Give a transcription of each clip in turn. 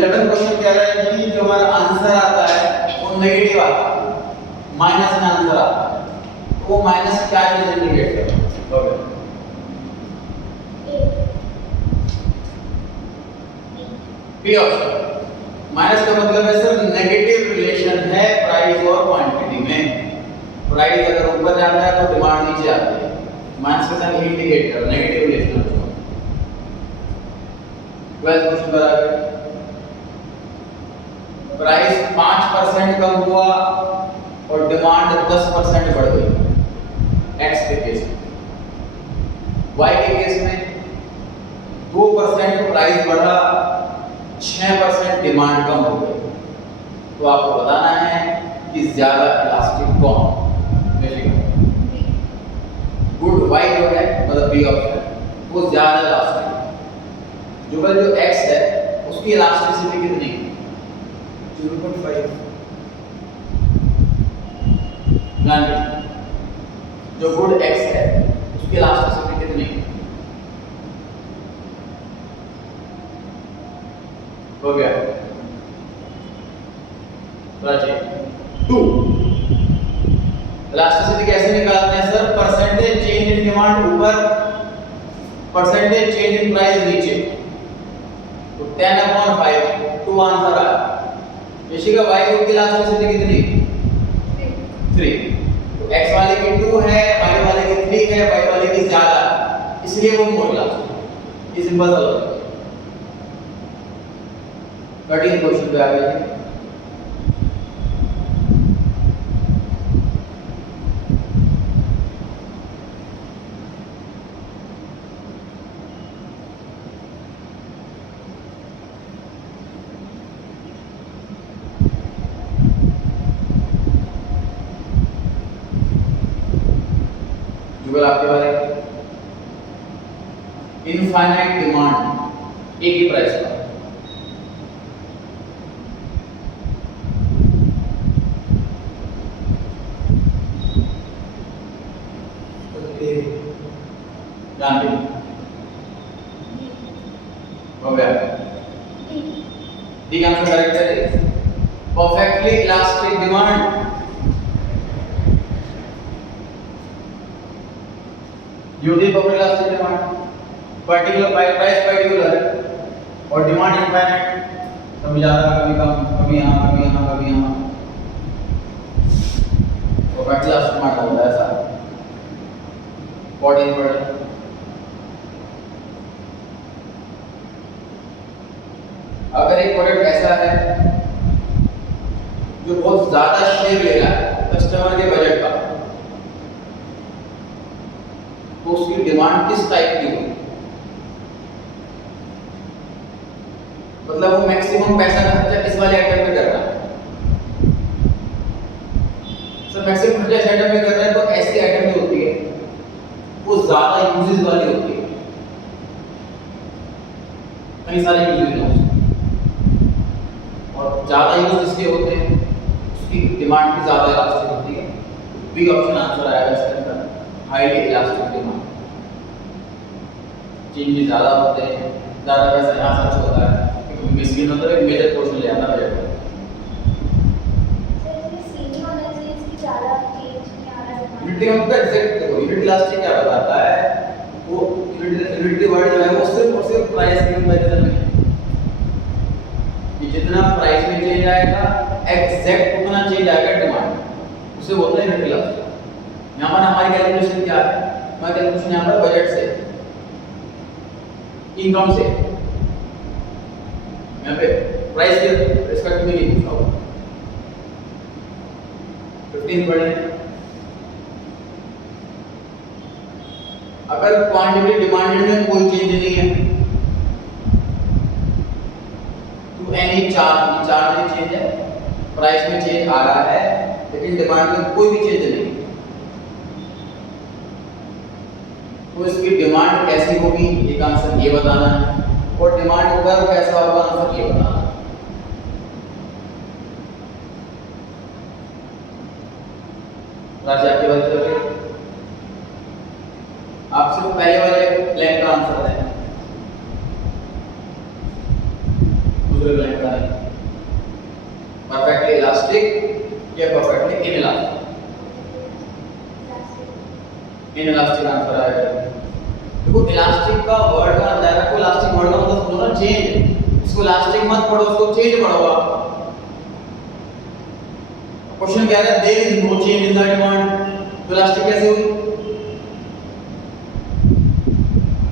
11 question कह रहा है कि जो हमारा आंसर आता है वो नेगेटिव आता है, माइनस में आंसर आता है, तो वो माइनस क्या चीज इंडिकेट करता है? B option. माइनस का मतलब है सर नेगेटिव रिलेशन है प्राइस और क्वांटिटी में। प्राइस अगर ऊपर जाता है तो डिमांड नीचे आती है, माइनस के साथ इंडिकेट कर नेगेटिव रिलेशन है। 12 क्वेश्चन पर आ गए, प्राइस 5% कम हुआ और डिमांड 10% बढ़ गई एक्स के केस में। वाई के केस में 2% प्राइस बढ़ा, 6% डिमांड कम हो गई। तो आपको बताना है कि ज्यादा इलास्टिक कौन? गुड वाई जो है मतलब बी ऑप्शन वो ज्यादा इलास्टिक है। जो एक्स है उसकी इलास्टिसिटी कितनी है? 0.5। जो गुड एक्स है उसकी इलास्टिसिटी कितनी है? हो गया राजी 2। इलास्टिसिटी कैसे निकालते हैं sir? Percentage change in demand ऊपर, परसेंटेज चेंज इन प्राइस नीचे। तो 10/5 2 आंसर आया। ऋषिका वाई की इलास्टिसिटी कितनी? 3। तो x वाले की 2 है, y वाले की 3 है, y वाले की ज्यादा, इसलिए वो मोर इलास्टिक। ये सिंपल सा लॉजिक। 13 क्वेश्चन पे आ गए। जुगल आपके बारे में इनफाइनाइट डिमांड एक ही प्राइस का, ध्यान दें। हो गया डी आंसर करेक्ट है। Perfectly elastic demand unit of elastic demand particular price particular है और डिमांड इनफाइनाइट, कभी ज्यादा कभी कम, कभी यहाँ कभी यहाँ कभी यहाँ। तो पर्टिकुलर इलास्टिक डिमांड होता है ऐसा 14 पर। अगर एक प्रोडक्ट ऐसा है जो बहुत ज्यादा शेयर ले रहा है कस्टमर के बजट का, तो उसकी डिमांड किस टाइप की होगी? मतलब वो मैक्सिमम पैसा खर्चा किस वाले आइटम पे कर रहा है? सर मैक्सिमम खर्चा इस आइटम पे कर रहा है तो ऐसी आइटम जो होती है वो ज्यादा यूजेस वाली होती है, कई सारे यूजेस हैं और ज्यादा यूज जिसके होते हैं उसकी डिमांड भी ज्यादा इलास्टिक होती है। बी ऑप्शन आंसर आएगा इसके अंदर, हाईली इलास्टिक डिमांड। चेंज ज्यादा होते हैं, ज्यादा पैसा यहाँ खर्च होता है क्योंकि मिसगिन मतलब एक मेजर पोर्शन ले आता है बजट का। यूनिट का एग्जैक्ट देखो, यूनिट इलास्टिक क्या बताता है? वो यूनिट वर्ड जो है वो सिर्फ और सिर्फ प्राइस के कंपैरिजन में है कि जितना प्राइस में चेंज आएगा एग्जैक्ट उतना चेंज आएगा डिमांड, उसे बोलते हैं यूनिट इलास्टिक। यहाँ पर हमारी कैलकुलेशन क्या है? हमारी कैलकुलेशन यहाँ पर बजट से, इनकम से, यहाँ पे प्राइस के रिस्पेक्ट में नहीं पूछा होगा। 15 पढ़े। अगर क्वांटिटी डिमांडेड में कोई चेंज नहीं है तो एनी चार्ज में चेंज है, प्राइस में चेंज आ रहा है लेकिन डिमांड में कोई भी चेंज नहीं, तो इसकी डिमांड कैसी होगी? एक आंसर ये बताना है, और डिमांड कर्व कैसा होगा? आंसर ये बताना है। राजा आपके बात करिए, आप सिर्फ पहले वाले ब्लैंक का आंसर दें, दूसरे ब्लैंक का ये परफेक्टली इनइलास्टिक आंसर आएगा। देखो इलास्टिक का वर्ड का अंदर है, को इलास्टिक वर्ड का मतलब समझो ना चेंज, इसको इलास्टिक मत पढ़ो, इसको चेंज पढ़ो आप। क्वेश्चन क्या है, there is no change in the demand, तो इलास्टिक कैसे हुई?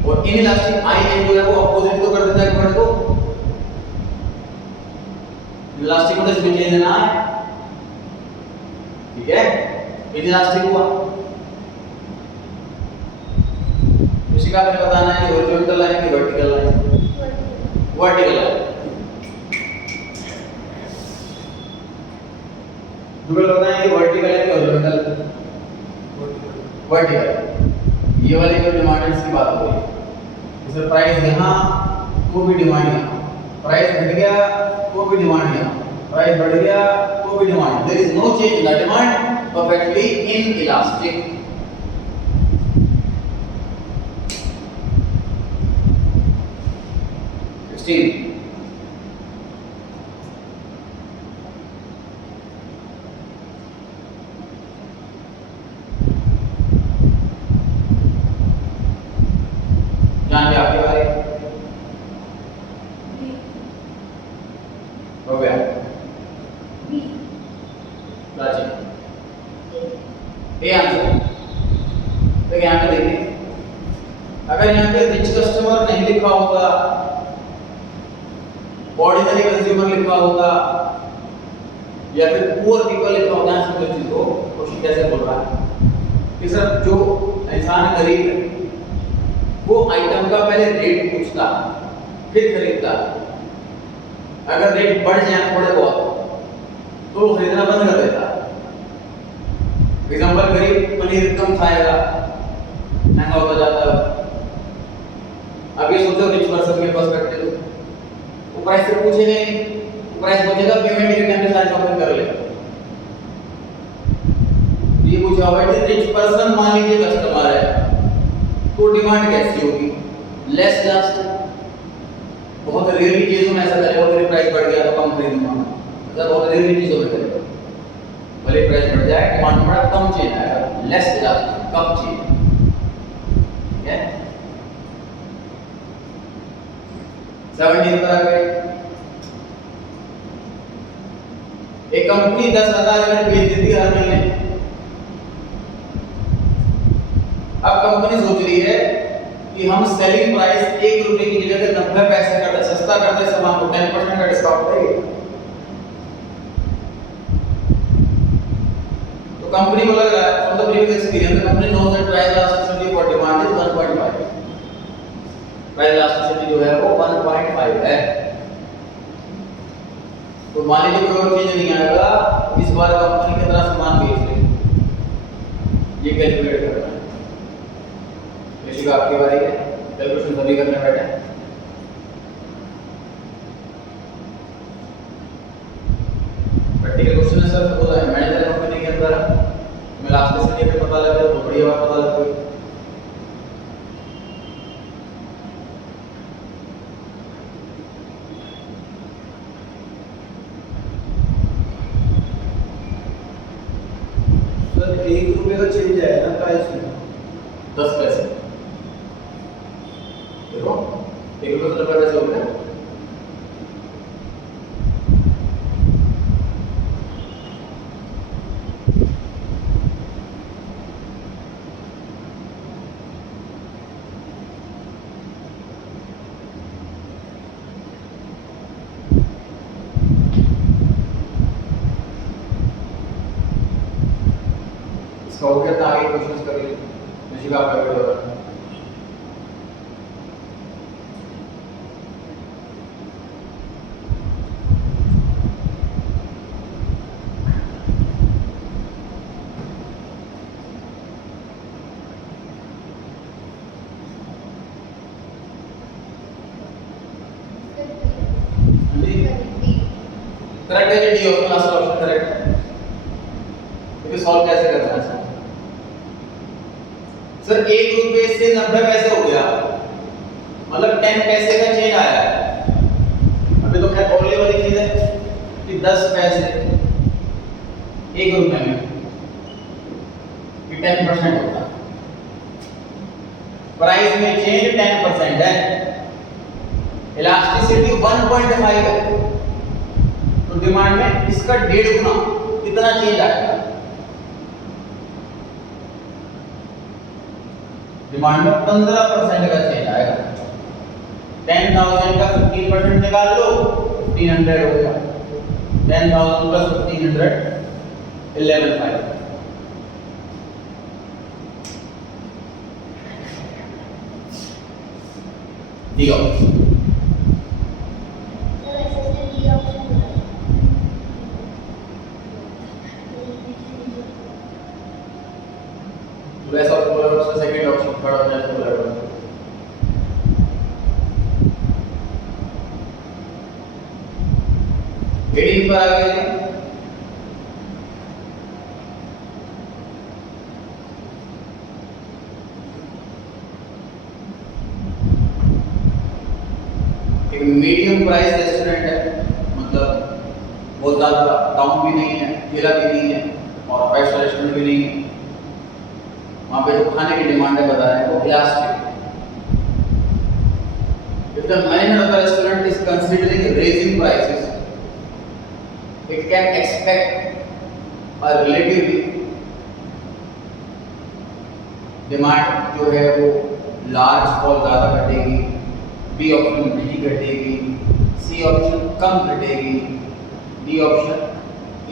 और इनइलास्टिक आई एन जो है वो अपोजिट तो कर देता है वर्ड को, इलास्टिक मतलब इसमें चेंज ना है, ठीक है, इनइलास्टिक हुआ। इसी का आपने बताना है कि हॉरिजॉन्टल लाइन की vertical line, vertical line double बताएं कि वर्टिकल है कि हॉरिजॉन्टल? वर्टिकल। ये वाली जो डिमांड्स की बात हो रही है, जैसे प्राइस यहाँ तो भी डिमांड यहाँ, प्राइस घट गया तो भी डिमांड यहाँ, प्राइस बढ़ गया तो भी demand, there is no change in the demand, perfectly inelastic. जान लिया आपके बारे हो गया प्राची ए आंसर। तो यहाँ पे देखिए, अगर यहाँ पे रिच कस्टमर नहीं लिखा होगा, ऑर्डिनरी कंज्यूमर लिखा होगा या फिर पुअर पीपल लिखा होगा, समझो चीज को क्वेश्चन कैसे बोल रहा है कि सर जो इंसान गरीब है वो आइटम का पहले रेट पूछता फिर खरीदता, अगर रेट बढ़ जाए थोड़े बहुत तो खरीदना बंद कर देता। एग्जांपल, गरीब पनीर कम खाएगा, महंगा होता जाता है। अब ये सोचो रिच पर्सन के पर्सपेक्टिव, वो प्राइस से पूछेगा ही, वो प्राइस पूछेगा पेमेंट के टाइम पे सारी शॉपिंग कर लेगा। ये पूछा हुआ है कि रिच पर्सन मान लीजिए कस्टमर है तो डिमांड कैसी होगी? लेस जस्ट, बहुत रेयरली चीजों में ऐसा करेगा कि प्राइस बढ़ गया तो कम खरीदूंगा, मतलब बहुत रेयरली चीजों में करेगा, भले प्राइस बढ़ जाए डिमांड थोड़ा कम चेंज आएगा, लेस जस्ट कम चेंज, ठीक है। 17 पर आ गए, एक कंपनी 10,000 यूनिट बेच देती है हर महीने। अब कंपनी सोच रही है कि हम सेलिंग प्राइस 1 रुपए की जगह 90 पैसे कर दे, सस्ता कर दे सामान को, 10% का डिस्काउंट देंगे। तो कंपनी को लग रहा है from the previous experience, company knows that price elasticity for demand is 1.5, price elasticity जो है वो 1.5 है। तो मान लीजिए कोई और चीज नहीं आएगा, इस बार कंपनी कितना सामान बेच रही है ये कैलकुलेट करना है। बेसिक आपकी बारी है, कैलकुलेशन सभी करने बैठे हैं। प्रैक्टिकल क्वेश्चन है सर, सपोज है मैनेजर कंपनी के अंदर मैं लास्ट से लेकर पता लगा तो बढ़िया बात पता लग गई। सर 1 रुपए का चेंज आया ना प्राइस में 10 पैसे, देखो 1 रुपए तो 90 पैसे हो गए। इसका हो गया था, आगे कोशिश कर लीजिए, बेसिक आपका वीडियो हो रहा है। करेक्ट है D option, last option correct है। तो सॉल्व कैसे करना है सर? 1 रुपए से 90 पैसे हो गया, मतलब 10 पैसे का चेंज आया है। अभी तो खैर बोलने वाली चीज है कि 10 पैसे 1 रुपए में, ये 10% होता है। प्राइस में चेंज 10% है, इलास्टिसिटी 1.5 है, तो डिमांड में इसका 1.5 गुना कितना चेंज आएगा? डिमांड में 15% का चेंज आएगा। 10,000 का 15% निकाल लो, 1500 हो गया। 10,000 प्लस 1500 11,500। डी ऑप्शन वैसा बोला उसका सेकंड ऑप्शन थर्ड ऑप्शन तो बोला हेडिंग पर आ गए। एक मीडियम प्राइस रेस्टोरेंट है, मतलब बहुत ज़्यादा टाउन भी नहीं है, ठेला भी नहीं है और 5 स्टार रेस्टोरेंट भी नहीं है। वहाँ पे जो खाने की डिमांड है बता रहे हैं वो elastic. If the manager of the restaurant is considering raising prices, it can expect a relatively demand जो है वो लार्ज फॉल ज़्यादा घटेगी, बी ऑप्शन नहीं घटेगी, सी ऑप्शन कम घटेगी, डी ऑप्शन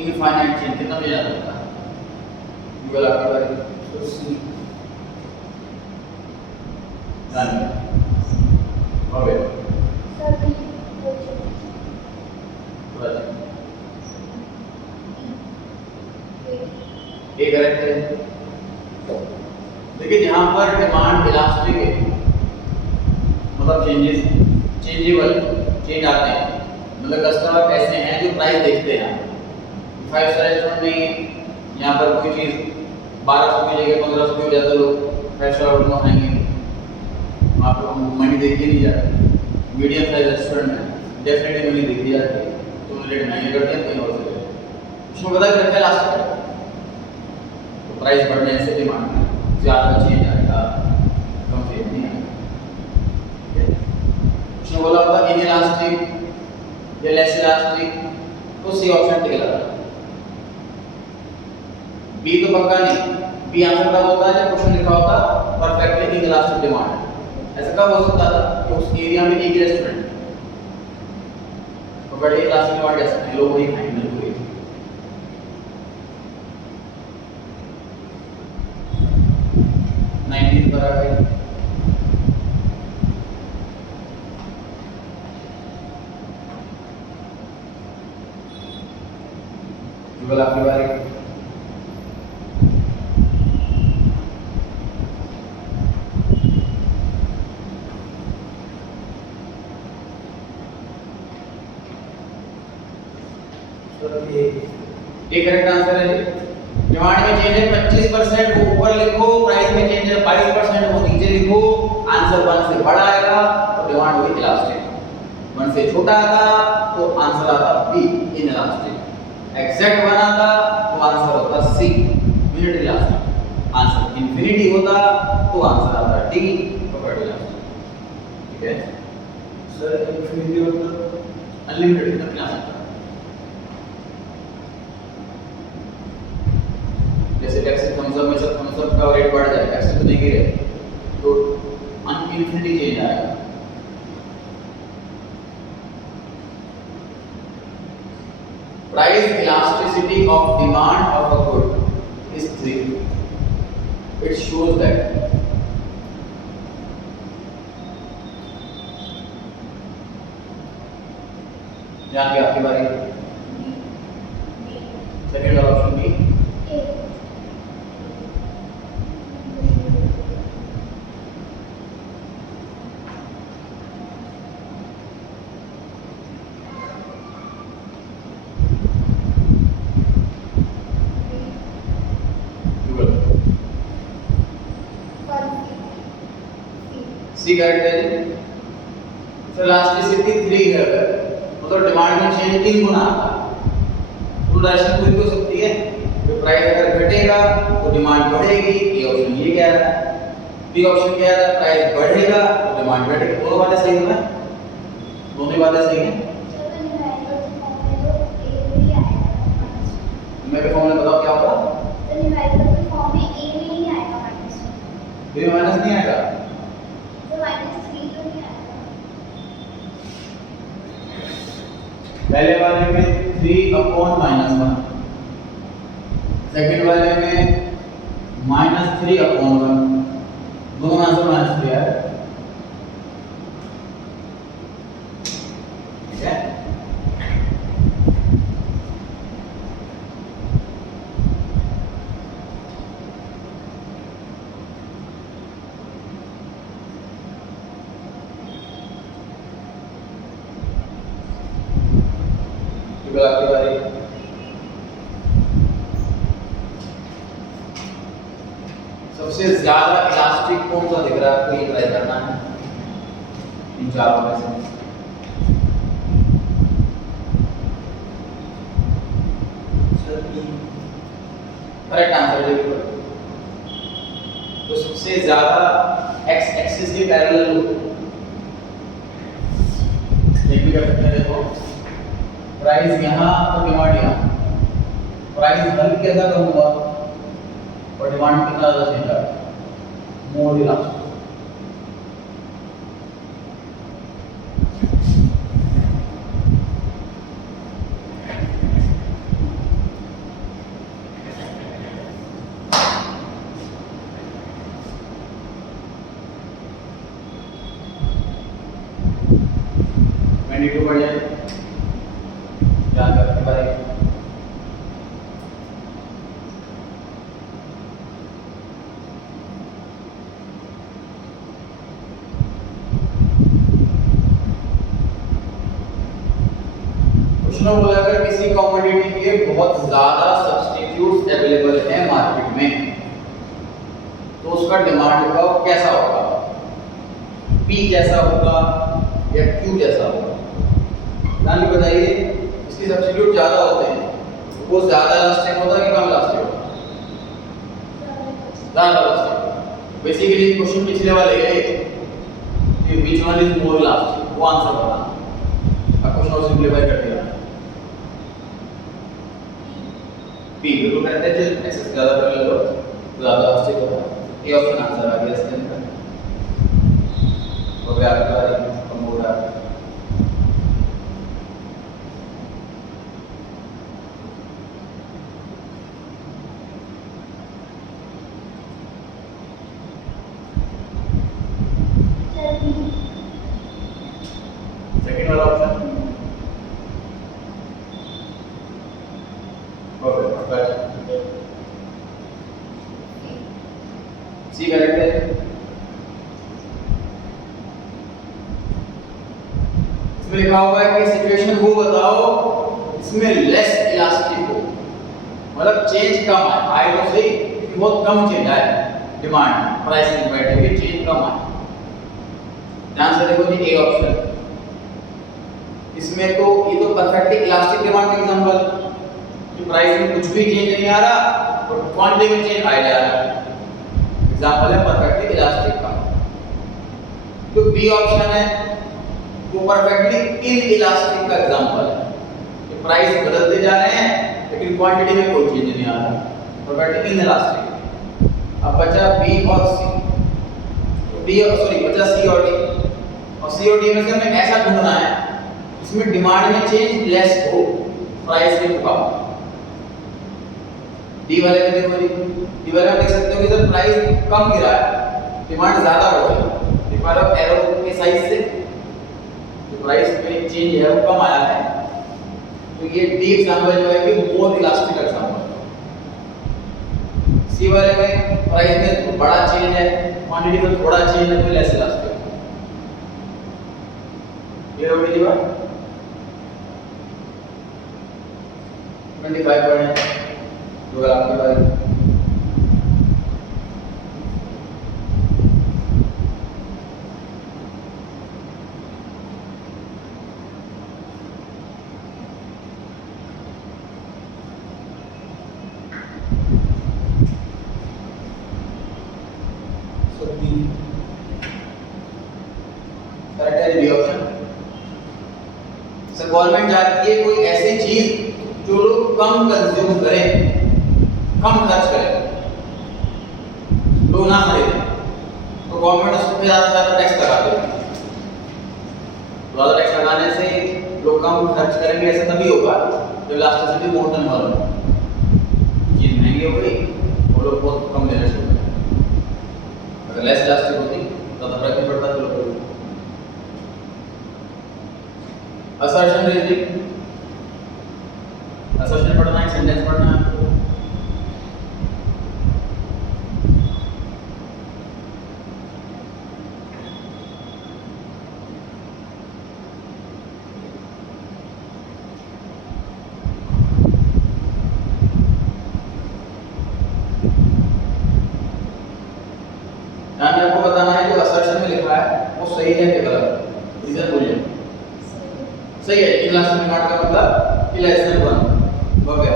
इनफाइनाइट चेंज कितना मिल जाता है। गूगल आपके बारे में तो सी डन हो गया। एक करेक्ट है। देखिए जहाँ पर डिमांड इलास्टिक है मतलब चेंजेबल चेंज आते हैं, मतलब कस्टमर ऐसे हैं जो प्राइस देखते हैं। 5 स्टार रेस्टोरेंट में यहाँ पर कोई चीज़ 1200 की जगह 1500 की हो जाता है, लोग 5 स्टार होटल में खाएंगे, आप मनी देखी नहीं जाती। मीडियम साइज रेस्टोरेंट में डेफिनेटली मनी देखी जाती है, तो रेट महंगे करते हैं कहीं और से। उसमें पता क्या है लास्ट तो प्राइस बढ़ने से डिमांड में ज़्यादा चेंज आएगा, कम चेंज नहीं आएगा। उसने बोला होगा इनइलास्टिक या लेस इलास्टिक, तो सी ऑप्शन टिक लगा। बी तो पक्का नहीं, बी आंसर कब होता है जब क्वेश्चन लिखा होता परफेक्टली इनइलास्टिक डिमांड। ऐसा कब हो सकता था कि उस एरिया में एक रेस्टोरेंट तो बड़े इलास्टिक डिमांड ऐसे लोग वही खाएंगे बिल्कुल। 19 पर आ गए। गूगल आपके बारे में एक करेक्ट आंसर है। डिमांड में चेंज है 25%, वो ऊपर लिखो, प्राइस में चेंज है 22%, वो नीचे लिखो। आंसर 1 से बड़ा आएगा तो डिमांड हुई इलास्टिक, 1 से छोटा आता तो आंसर आता बी इनइलास्टिक, एग्जैक्ट 1 आता तो आंसर होता सी यूनिट इलास्टिक, आंसर इंफिनिटी होता तो आंसर आता डी प्रॉपर्टी इलास्टिक। ठीक है सर, इंफिनिटी मतलब अनलिमिटेड तक जा सकता है। जैसे टैक्सी थम्स अप में सब थम्स अप का रेट बढ़ जाए, टैक्सी तो नहीं गिरे तो इनफिनिटी चेंज आएगा। Price elasticity of demand of a good is 3. It shows that ध्यान के आपके बारे में second option B C correct है। सो इलास्टिसिटी 3 है अगर मतलब डिमांड में चेंज 3 गुना आता तो राशि पूरी हो सकती है तो प्राइस अगर घटेगा तो डिमांड बढ़ेगी, ए ऑप्शन ये कह रहा है। बी ऑप्शन कह रहा है प्राइस बढ़ेगा तो डिमांड घटेगी। दोनों बातें सही है ना? दोनों ही बातें सही हैं। मैं भी फॉर्मूला बताओ क्या होगा? बी माइनस नहीं आएगा। पहले वाले में 3/-1, सेकंड वाले में -3/1, दोनों आंसर -3 है। ठीक है? आपकी बारी। सबसे ज्यादा इलास्टिक कौन सा दिख रहा है आपको? ये ट्राई करना है इन चारों में से। करेक्ट आंसर है। तो सबसे ज्यादा एक्स एक्सिस के पैरेलल एक भी कर सकते हैं। देखो प्राइस यहाँ तो डिमांड यहाँ, प्राइस हल्के कैसा करूँगा और डिमांड कितना ज़्यादा चेंज आएगा? मोर इलास्टिक। बढ़ जाए ध्यान रखने वाले। क्वेश्चन बोला अगर किसी कमोडिटी के बहुत ज्यादा सब्स्टिट्यूट्स अवेलेबल हैं मार्केट में तो उसका डिमांड कर्व कैसा होगा? पी जैसा होगा या क्यू जैसा होगा? ध्यान से बताइए। इसके सब्स्टिट्यूट ज्यादा होते हैं वो ज्यादा इलास्टिक होता है कि कम इलास्टिक होता है? ज्यादा इलास्टिक। बेसिकली क्वेश्चन पिछले वाले है कि which one is more elastic, वो आंसर बना। अब क्वेश्चन और सिंपलीफाई कर दिया। पी बिल्कुल करेक्ट है। जो एक्सेस ज्यादा कर लो ज्यादा इलास्टिक होता है। ए ऑप्शन आंसर आ गया इसके अंदर। हो गया आपका कमोडा। सेकंड वाला ऑप्शन ओके सी करेक्ट है। इसमें लिखा हुआ है कि सिचुएशन वो बताओ इसमें लेस इलास्टिक हो, मतलब चेंज कम आए। आए तो सही बहुत कम चेंज आए, डिमांड प्राइस कंपेयर के चेंज कम आए। ध्यान से देखो जी ए ऑप्शन। इसमें तो ये तो परफेक्टली इलास्टिक डिमांड का एग्जांपल, कि प्राइस में कुछ भी चेंज नहीं आ रहा और क्वांटिटी में चेंज आ जा रहा है। एग्जांपल है परफेक्टली इलास्टिक का। तो बी ऑप्शन है वो परफेक्टली इन इलास्टिक का एग्जांपल है कि प्राइस बदलते जा रहे हैं लेकिन क्वांटिटी में कोई चेंज नहीं आ रहा, परफेक्टली इन इलास्टिक। अब बचा बी और सी। तो बी और सॉरी बचा सी और डी। और सी और डी में से हमें ऐसा ढूंढना है इसमें डिमांड में चेंज लेस हो प्राइस के मुकाबले। डी वाले में देखो जी, डी वाले में देख सकते हो कि सर प्राइस कम गिरा है डिमांड ज्यादा हो रही है। डिमांड ऑफ एरो के साइज से जो प्राइस में चेंज है वो कम आया है। तो ये डी एग्जांपल जो है कि मोर इलास्टिक एग्जांपल। सी वाले में प्राइस में बड़ा चेंज है, क्वांटिटी में थोड़ा चेंज है तो लेस इलास्टिक। ये हो गई बात। 25 पढ़ें तो अगर आपके बारे करेक्ट है बी ऑप्शन। सर गवर्नमेंट चाहती है कोई ऐसी चीज जो लोग कम कंज्यूम करें, कम खर्च करें, लोग ना खरीदें, तो गवर्नमेंट उस पर ज्यादा टैक्स लगा देगी। ज्यादा टैक्स लगाने से लोग कम खर्च करेंगे, ऐसा तभी होगा जब इलास्टिसिटी मोर देन वन, चीज महंगी हो गई वो लोग बहुत कम लेना शुरू करेंगे। अगर लेस इलास्टिक होती तो फर्क नहीं पड़ता तो लोग। असर्शन रीजनिंग, असर्शन पढ़ना है, सेंटेंस पढ़ना है आपको। यहाँ आपको बताना है जो असर्शन में लिखा है वो सही है कि गलत, रीजन बोलिए। सही है, इलास्टिक डिमांड का मतलब कि लेस देन 1 हो गया,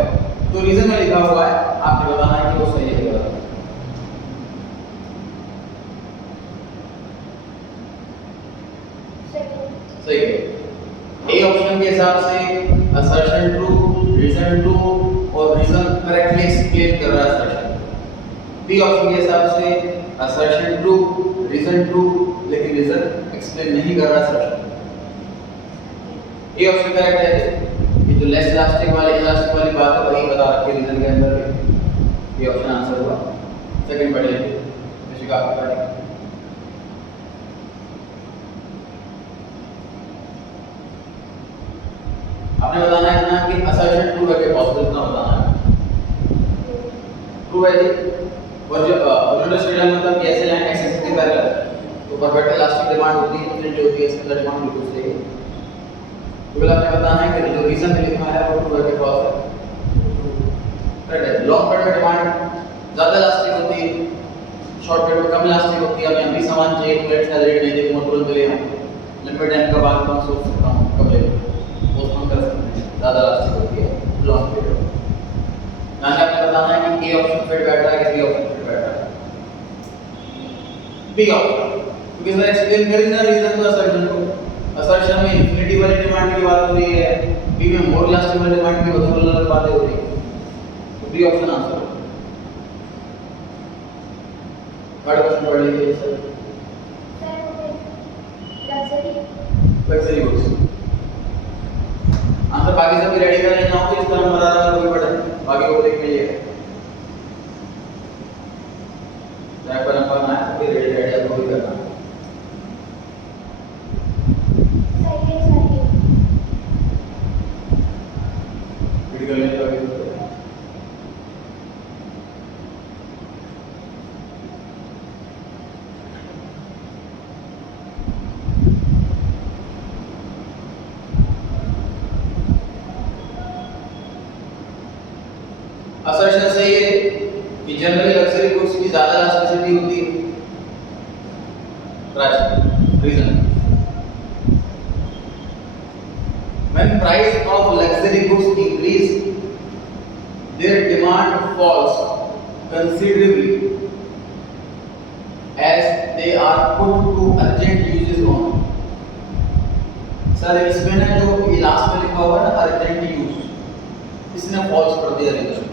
तो रीजन में लिखा हुआ है, आपने बताना है कि वो सही है कि गलत। सही है। ए ऑप्शन के हिसाब से असर्शन ट्रू, रीजन ट्रू और रीजन करेक्टली एक्सप्लेन कर रहा है असर्शन। बी ऑप्शन के हिसाब से असर्शन ट्रू, रीजन ट्रू, लेकिन रीजन एक्सप्लेन नहीं कर रहा असर्शन। ए ऑप्शन करेक्ट है कि जो लेस इलास्टिक वाली बात है वही बता रखी है रीजन के अंदर। ये ऑप्शन आंसर हुआ। सेकंड पढ़ लीजिए, ऋषिका आप पढ़ेंगे। आपने बताना है ना कि असर्शन ट्रू है कि फॉल्स, इतना बताना है। ट्रू है जी। और जो ओरिजिनल स्टेटमेंट मतलब कैसे लाइन एक्सिस के पैरेलल तो परफेक्ट इलास्टिक डिमांड होती है, तो जो होती है इसके अंदर डिमांड बिल्कुल सही है। तो आपने बताना है कि जो रीजन में लिखा है वो ट्रू है कि फॉल्स है। करेक्ट है। लॉन्ग पीरियड में डिमांड ज्यादा इलास्टिक होती है, शॉर्ट पीरियड में कम इलास्टिक होती है। अब भी सामान चाहिए तो लेट्स से रेट नहीं देखो तुरंत ले हम लिमिटेड टाइम का बाद में सोच सकता हूं कब ले वो हम कर सकते हैं, ज्यादा इलास्टिक होती है लॉन्ग पीरियड में। यहाँ पे आपने बताना है कि ए ऑप्शन फिट बैठ रहा है कि बी ऑप्शन फिट बैठ रहा है। बी ऑप्शन, क्योंकि सर एक्सप्लेन करें ना रीजन तो असर्शन को। असर्शन में इंफिनिटी वाली डिमांड की बात हो रही है, बी में मोर इलास्टिक वाली डिमांड की अलग बातें हो रही है, तो बी ऑप्शन आंसर है। थर्ड क्वेश्चन पढ़ लीजिए सर। लग्जरी गुड्स आंसर बाकी सब रेडी कर लेना हो तो इस तरह बता रहा कोई पढ़े बाकी को देख लीजिए। जरा पर नंबर ना है तो रेडी आपको भी करना। रीड कर लेते हैं। असर्शन सही है कि जनरली लग्जरी गुड्स की ज्यादा इलास्टिसिटी होती है। Right. Reason, when price of luxury goods increase their demand falls considerably as they are put to urgent uses only। Sir इसमें ना जो ये लास्ट में लिखा हुआ है ना अर्जेंट यूज, इसने फॉल्स कर दिया रीजन।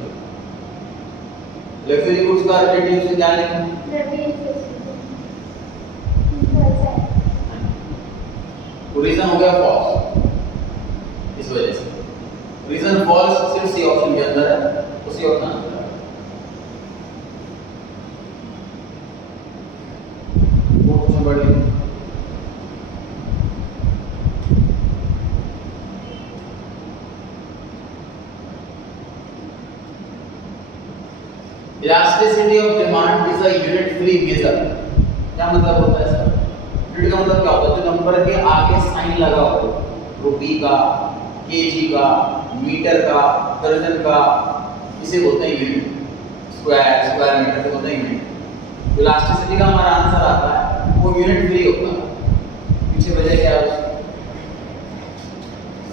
लग्जरी गुड्स का अर्जेंट यूज से क्या लिखें? तो रीजन हो गया फॉल्स, इस वजह से रीजन फॉल्स सिर्फ सी ऑप्शन के अंदर है, उसी ऑप्शन आंसर है। वो क्वेश्चन पढ़ लीजिए। Elasticity of demand is a unit free measure. क्या मतलब होता है सर? यूनिट का मतलब क्या होता है? जो नंबर के आगे साइन लगा हो, रुपी का, केजी का, मीटर का, दर्जन का, इसे बोलते हैं यूनिट। स्क्वायर मीटर से बोलते हैं यूनिट। इलास्टिसिटी का हमारा आंसर आता है वो यूनिट फ्री होता है। पीछे वजह क्या है उसकी?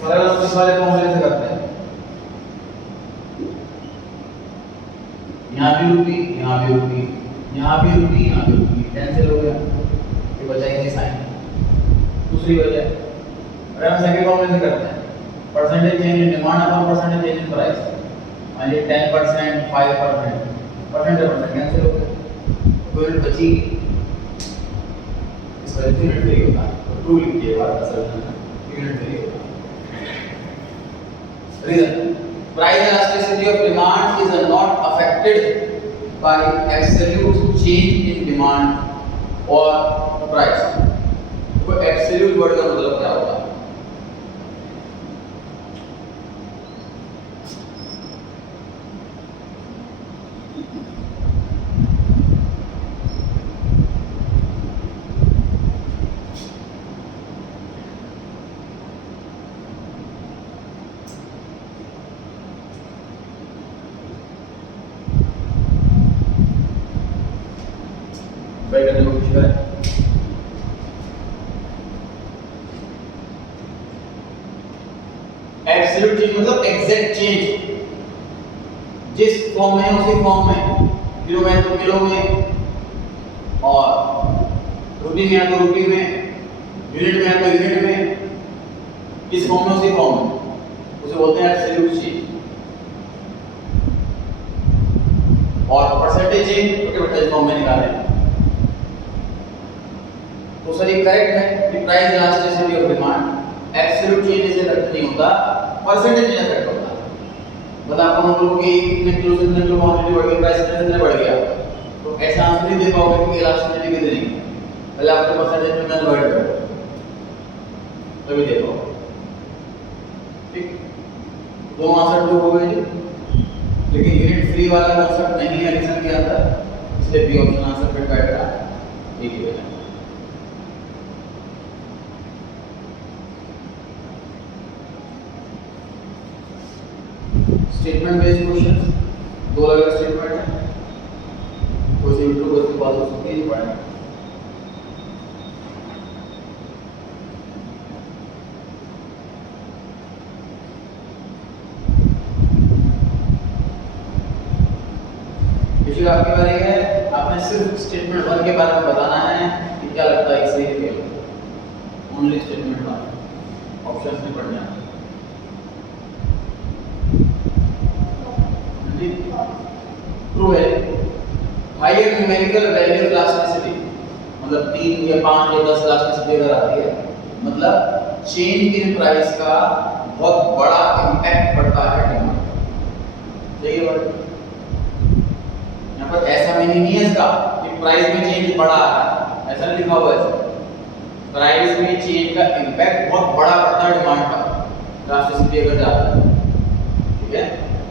सरल इस वाले फॉर्मूले से करते हैं। यहाँ भी रुपी, यहाँ भी रुपी, यहाँ भी रुपी, यहाँ भी रुपी, कैंसिल हो गया, ये बचा ही नहीं साइन। दूसरी वजह, अगर हम सेकंड फॉर्मूले से करते हैं percentage change in demand upon percentage change in price, मान लीजिए 10%, 5%, परसेंटेज कैंसिल हो गया, तो यूनिट बची, इस वजह से यूनिट फ्री होता है। तो ट्रू लिखिएगा, असल में यूनिट फ्री होता है। Reason, price elasticity of demand is not affected by absolute change in demand or price। तो absolute वर्ड का मतलब क्या होता है? ट्राई करने की कोशिश करें। एब्सोल्यूट चेंज मतलब एग्जैक्ट चेंज, जिस फॉर्म में उसी फॉर्म में, किलो में तो किलो में, और रुपये में तो रुपये में, यूनिट में तो यूनिट में, जिस फॉर्म में उसी फॉर्म में, उसे बोलते हैं एब्सोल्यूट चेंज। और परसेंटेज चेंज परसेंटेज फॉर्म में निकालें तो सर ये करेक्ट है कि price elasticity of demand absolute change से इफेक्ट नहीं होता, परसेंटेज चेंज इफेक्ट होता है। मतलब आपको हम लोगों की कितने किलो से कितने किलो क्वांटिटी बढ़ गई, प्राइस कितने बढ़ गया, तो ऐसा आंसर नहीं दे पाओगे कि इलास्टिसिटी कितनी है, पहले आपको परसेंटेज में कन्वर्ट करो तभी देखो। ठीक, दो आंसर ट्रू हो गए जी, लेकिन यूनिट फ्री वाला कांसेप्ट नहीं है एडिशन के अंदर, इसलिए बी ऑप्शन आंसर फिट बैठेगा। ठीक है, स्टेटमेंट बेस्ड क्वेश्चन, दो अलग अलग स्टेटमेंट है, कोई से यूट्यूब कोई से बात हो सकती है पढ़ना। पिछले आपके बारे में आपने सिर्फ स्टेटमेंट 1 के बारे में बताना है कि क्या लगता है सही फेल, ओनली स्टेटमेंट 1, ऑप्शंस नहीं पढ़ने हैं। ट्रू है, हायर न्यूमेरिकल वैल्यू इलास्टिसिटी मतलब 3 या 5 या 10 इलास्टिसिटी अगर आती है, मतलब चेंज इन प्राइस का बहुत बड़ा इंपैक्ट पड़ता है डिमांड। सही है बात, यहाँ पर ऐसा मीनिंग नहीं है इसका कि प्राइस में चेंज बड़ा आ रहा है, ऐसा नहीं लिखा हुआ है। प्राइस में चेंज का इंपैक्ट बहुत बड़ा पड़ता है डिमांड पर, इलास्टिसिटी अगर ज्यादा है, ठीक है,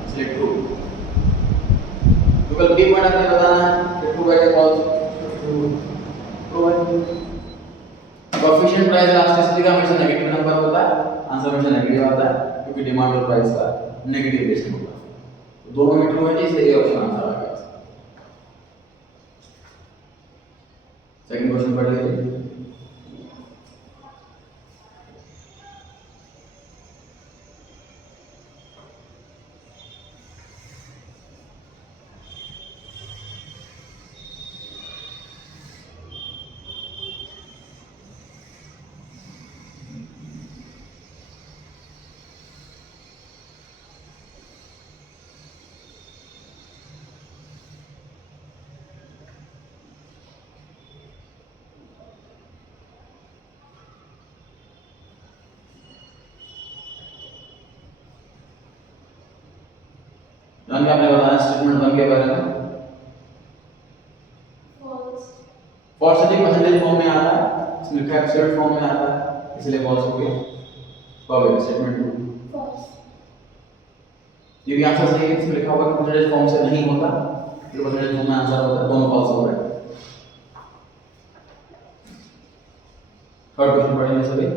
इसलिए ट्रू। विकल्प बी पॉइंट आपने बताना है कि ट्रू है या फॉल्स। ट्रू है, कोएफिशिएंट प्राइस इलास्टिसिटी का हमेशा नेगेटिव नंबर होता है, आंसर हमेशा नेगेटिव आता है क्योंकि डिमांड और प्राइस का नेगेटिव रिलेशन होता है। तो दोनों में ट्रू है, इसलिए ये ऑप्शन आंसर आ गया। सेकंड क्वेश्चन पढ़ लीजिए। जानके आपने बताया स्टेटमेंट 1 के बारे में, फॉल्स। फॉल्स है, परसेंटेज फॉर्म में आता है, इसमें लिखा है एब्सोल्यूट फॉर्म में आता है, इसलिए फॉल्स हो गया। कब स्टेटमेंट 2 फॉल्स, ये भी आंसर सही है, इसमें लिखा हुआ है परसेंटेज फॉर्म से नहीं होता, ये परसेंटेज फॉर्म में आंसर होता है, दोनों फॉल्स हो गए। थर्ड क्वेश्चन पढ़ेंगे सभी।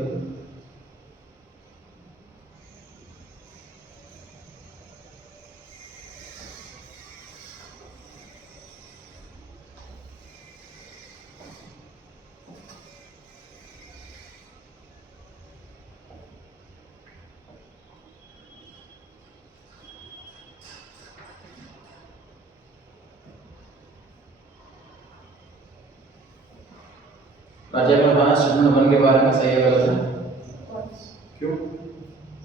प्राचार्य ने बताना स्टेटमेंट 1 के बारे में सही है गलत है? फॉल्स। क्यों?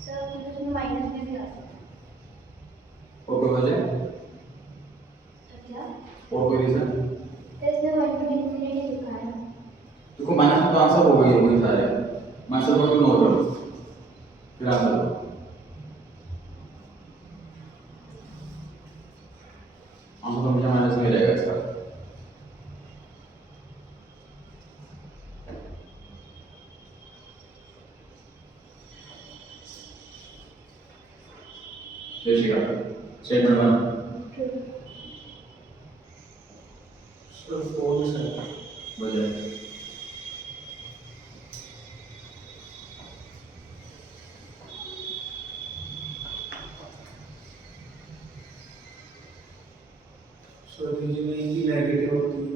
सर क्योंकि उसमें माइनस में भी आ सकता है। और कोई वजह? क्या? और कोई रीजन? तो इसमें 1 to infinity लिखा है। देखो माइनस में तो आंसर हो गई होगी सारे, माइनस को नो करो फिर आंसर दो। आंसर तो मुझे माइनस में रहेगा इसका। Statement 1 true. सर फॉल्स है। वजह? सर रीजन है कि नेगेटिव होती है।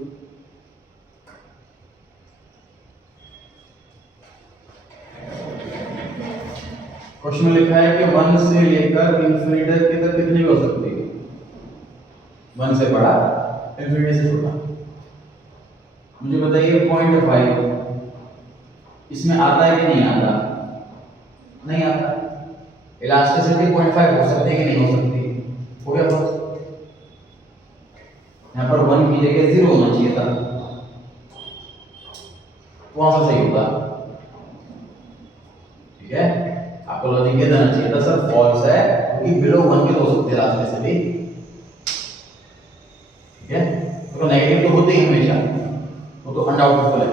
क्वेश्चन में लिखा है कि 1 से लेकर इंफिनिटी तक कितनी हो सकती है? 1 से बड़ा, इंफिनिटी से छोटा। मुझे बताइए 0.5 इसमें आता है कि नहीं आता? नहीं आता। इलास्टिसिटी 0.5 हो सकती है कि नहीं हो सकती? हो गया बस। यहाँ पर 1 की जगह 0 होना चाहिए था, तो आंसर सही होगा। ठीक है, आपको लॉजिक ये देना चाहिए था सर फॉल्स है क्योंकि बिलो 1 के तो हो सकते हैं इलास्टिसिटी। ठीक है, तो नेगेटिव तो होते ही हमेशा, वो तो अनडाउटेबल है।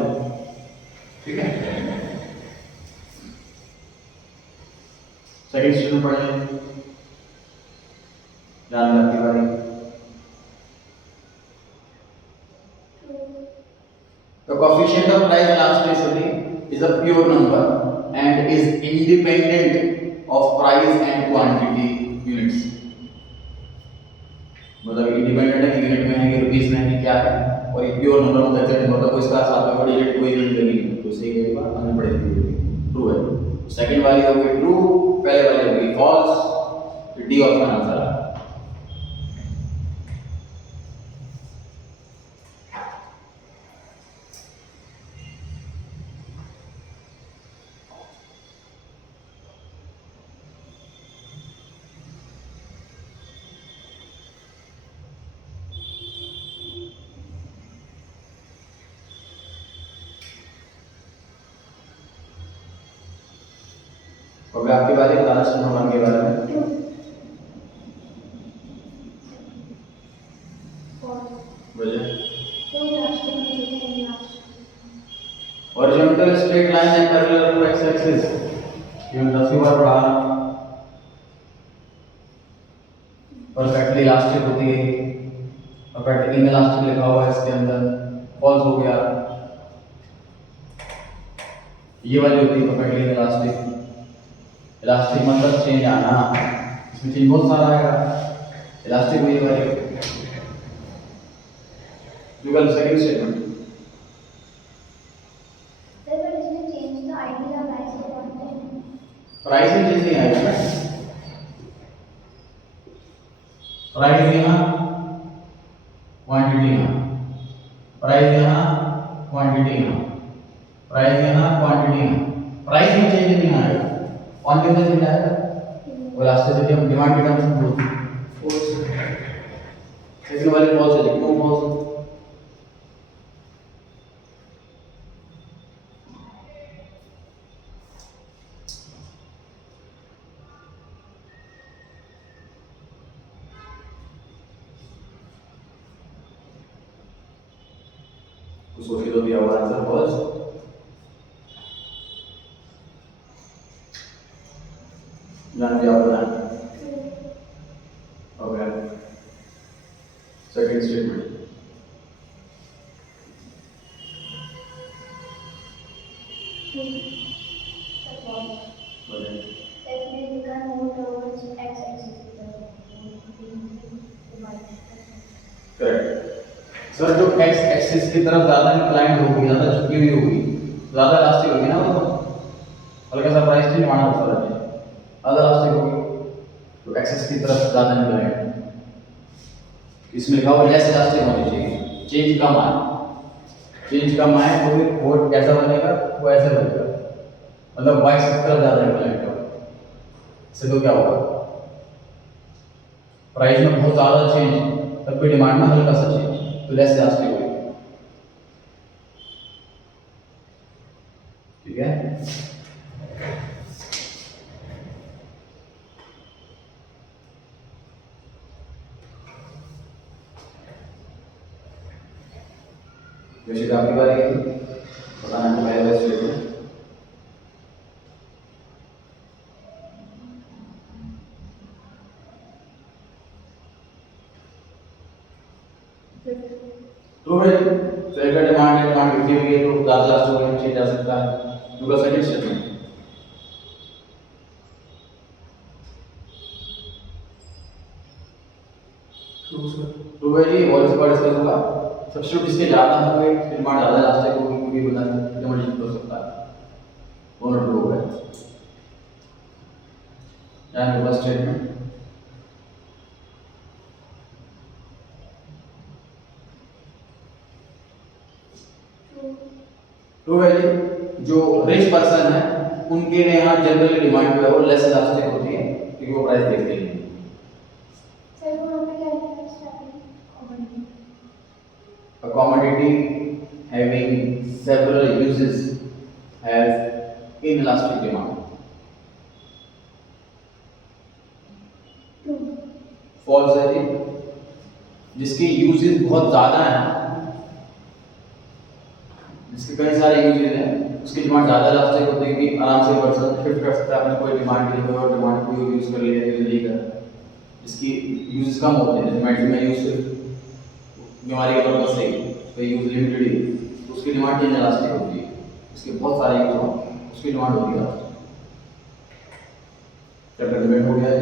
ठीक है, सेकंड स्टेटमेंट पढ़ लें, ध्यान में आपकी बारी। The coefficient of price elasticity is a pure number and is independent of price and quantity units. मतलब इंडिपेंडेंट है कि यूनिट में है कि रुपीस में है कि क्या है, और एक प्योर नंबर मतलब एक्सेप्ट मतलब कोई इसका साथ में कोई डिजिट कोई यूनिट नहीं है, तो सही है, बात हमें पड़ेगी ट्रू है। सेकंड वाली हो गई ट्रू, पहले वाली हो गई फॉल्स, तो डी ऑप्शन आंसर है। और मैं आपकी बारी बताना स्टेटमेंट 1 के बारे में। ट्रू। फॉल्स। वजह? तो इलास्टिक में लिखा है इलास्टिक। हॉरिजॉन्टल स्ट्रेट लाइन है पैरेलल टू एक्स एक्सिस, ये हम 10 बार पढ़ा। परफेक्टली इलास्टिक होती है, परफेक्टली इलास्टिक लिखा हुआ है इसके अंदर, फॉल्स हो गया। ये वाली होती है परफेक्टली इलास्टिक। इलास्टिक मतलब चेंज आना, इसमें चेंज बहुत सारा आएगा, इलास्टिक हुई वाली। Google second statement. Sir but इसमें चेंज तो आइडिया प्राइस को करते हैं। प्राइस में चेंज नहीं आएगा ना, प्राइस यहाँ, क्वांटिटी यहाँ, प्राइस यहाँ, क्वांटिटी यहाँ, प्राइस यहाँ, क्वांटिटी यहाँ। प्राइस में चेंज नहीं आएगा, क्वांटिटी में चेंज आएगा। और इलास्टिसिटी हम डिमांड के टर्म्स में बोलते हैं। फॉल्स है। सेकंड वाली फॉल्स है, क्यों फॉल्स? तो सोचिए तो दिया हुआ आंसर फॉल्स। जान दिया हुआ है। Okay, second statement. Correct sir, जो एक्स एक्सिस की तरफ ज्यादा इंक्लाइंड होगी, ज्यादा झुकी हुई होगी, ज्यादा इलास्टिक होगी ना, वो हल्का सा प्राइस चेंज माना हो सकता है, ज्यादा इलास्टिक होगी तो एक्सिस की तरफ ज्यादा इंक्लाइंड। इसमें लिखा हुआ लेस इलास्टिक होनी चाहिए, चेंज कम आए। चेंज कम आए तो फिर वो कैसा बनेगा, वो ऐसे बनेगा, मतलब y से तरफ ज़्यादा इंक्लाइंड होगा। इससे तो क्या होगा, प्राइस में बहुत ज़्यादा चेंज तब भी डिमांड में हल्का सा चेंज, तो लेस इलास्टिक होगी। ठीक है, वैसे तो आपकी बारी है, बताना है पहले वैसे लेते हैं। तो भाई शेयर का डिमांड 50 हुई है तो ज़्यादा लास्ट हो गया, चेंज आ सकता है। दूसरा सेकंड स्टेटमेंट, ट्रू सर। तो भाई वॉइस पर डिस्कस होगा, सब्स्टिट्यूट जिसके ज़्यादा होंगे उसकी डिमांड ज़्यादा लास्ट होगी, क्योंकि बता डिमांड हो सकता है, दोनों ट्रू होगा। यहाँ फर्स्ट स्टेटमेंट, तो भाई जो रिच पर्सन है उनके लिए यहाँ जनरली डिमांड जो है वो लेस इलास्टिक होती है, क्योंकि वो प्राइस देखते हैं। सर वो हमें क्या लिखा है starting? A commodity having several uses has inelastic demand. True. False है जी, जिसके यूजेस बहुत ज़्यादा हैं, जिसके कई सारे यूजेस हैं, उसकी डिमांड ज़्यादा इलास्टिक होती है कि आराम से पर्सन शिफ्ट कर सकता है अपने कोई डिमांड के लिए, कोई और डिमांड को यूज़ कर लिया, यूज़ नहीं कर। इसकी यूजेस कम होते हैं, जैसे मेडिसिन में यूज सिर्फ बीमारी के पर्पज से कोई यूज लिमिटेड ही, तो उसकी डिमांड इनइलास्टिक होती है। इसके बहुत सारे यूज हों, उसकी डिमांड होती है इलास्टिक। चैप्टर डिबेट हो गया है।